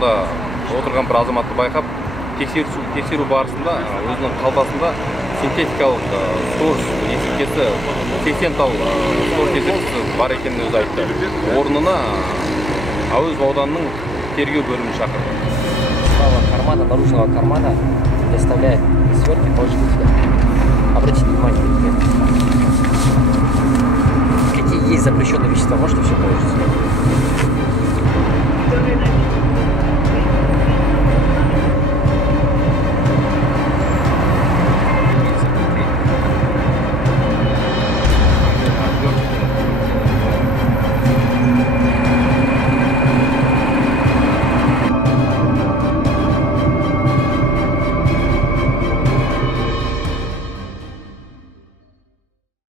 орнында отырған бір азаматты байқап, тексеру барысында өзінің қалтасында синтетикалық сторож есірткісі 80 тал сторож есірткісі бар екенін өзі айтты. Орнына Әуезов ауданының тергеу бөлімін шақырды. Кармана, наружного кармана доставляет свертки положительно. Обратите внимание, какие есть запрещенные вещества, можете все положить?